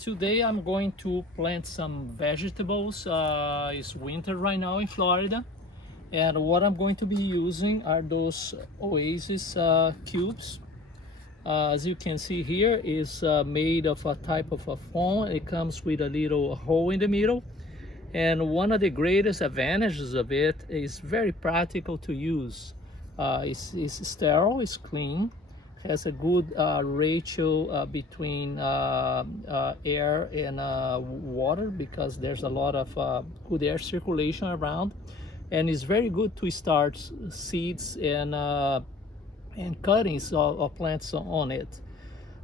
Today I'm going to plant some vegetables. It's winter right now in Florida, and what I'm going to be using are those Oasis cubes. As you can see here, is made of a type of a foam. It comes with a little hole in the middle, and one of the greatest advantages of it is very practical to use. It's sterile, it's clean, has a good ratio between air and water, because there's a lot of good air circulation around, and it's very good to start seeds and cuttings of plants on it.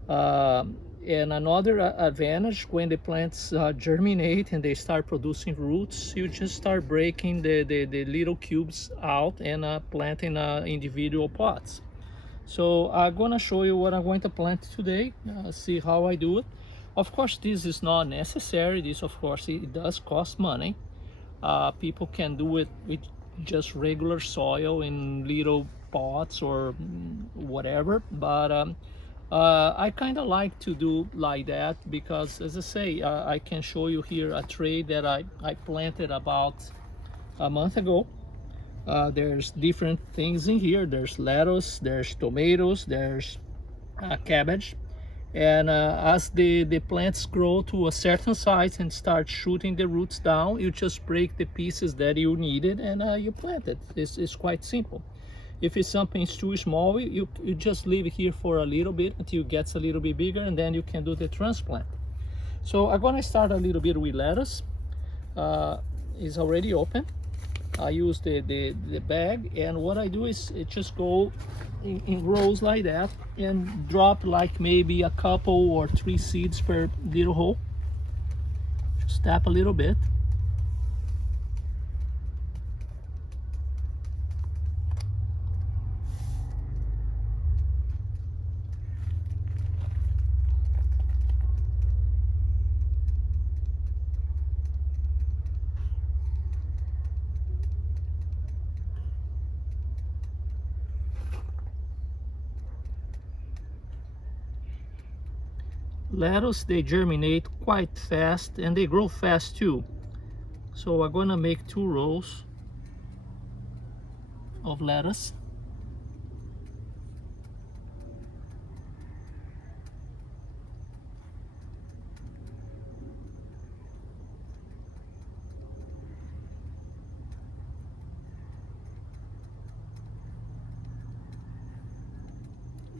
And another advantage, when the plants germinate and they start producing roots, you just start breaking the little cubes out and planting individual pots. So I'm gonna show you what I'm going to plant today, see how I do it. Of course, this is not necessary. This, of course, it does cost money. People can do it with just regular soil in little pots or whatever, but I kind of like to do like that because, as I say, I can show you here a tray that I planted about a month ago. There's different things in here. There's lettuce, there's tomatoes, there's cabbage. And as the plants grow to a certain size and start shooting the roots down, you just break the pieces that you needed and you plant it. It's quite simple. If it's something too small, you just leave it here for a little bit until it gets a little bit bigger, and then you can do the transplant. So I'm gonna start a little bit with lettuce. It's already open. I use the bag, and what I do is it just go in rows like that and drop like maybe a couple or 3 seeds per little hole. Just tap a little bit. Lettuce, they germinate quite fast and they grow fast too. So I'm gonna make 2 rows of lettuce.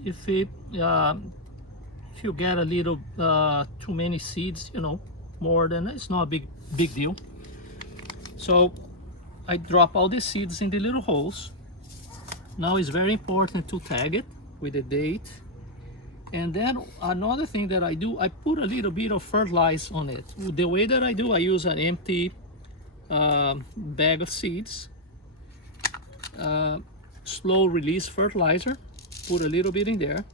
If you get a little too many seeds, more than, it's not a big deal. So I drop all the seeds in the little holes. Now it's very important to tag it with a date. And then another thing that I do, I put a little bit of fertilizer on it. The way that I do, I use an empty bag of seeds, slow release fertilizer, put a little bit in there.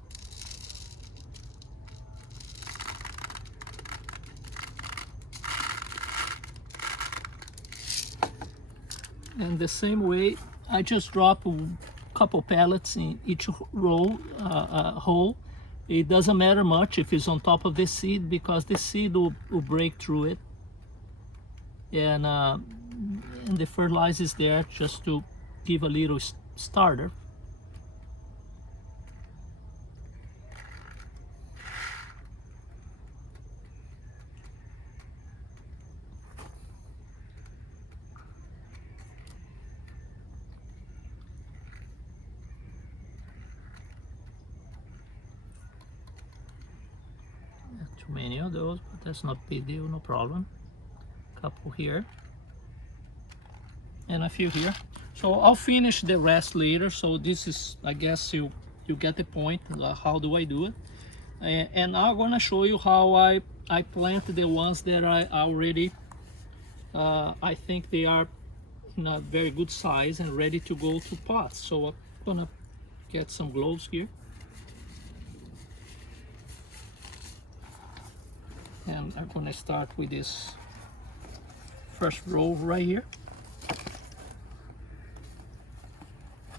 And the same way, I just drop a couple pellets in each row, hole. It doesn't matter much if it's on top of the seed, because the seed will break through it. And the fertilizer is there just to give a little starter. Too many of those, but that's not a big deal, no problem. Couple here and a few here. So I'll finish the rest later. So this is, I guess you get the point. How do I do it? And I'm gonna show you how I plant the ones that I already I think they are in a very good size and ready to go to pots. So I'm gonna get some gloves here. And I'm gonna start with this first row right here.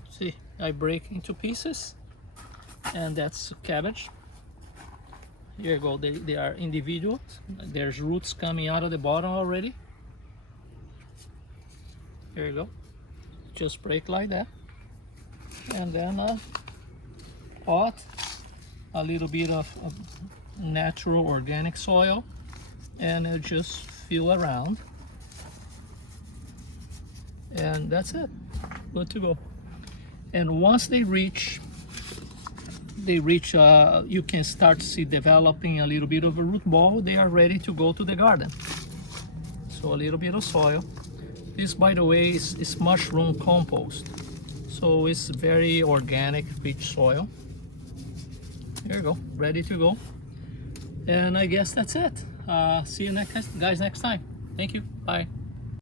See, I break into pieces, and that's cabbage. Here you go, they are individuals. There's roots coming out of the bottom already. Here you go, just break like that. And then pot, a little bit of natural organic soil, and just fill around. And that's it, good to go. And once they reach, you can start to see developing a little bit of a root ball. They are ready to go to the garden. So a little bit of soil. This, by the way, is mushroom compost. So it's very organic, rich soil. There you go, ready to go. And I guess that's it. See you guys next time. Thank you, bye.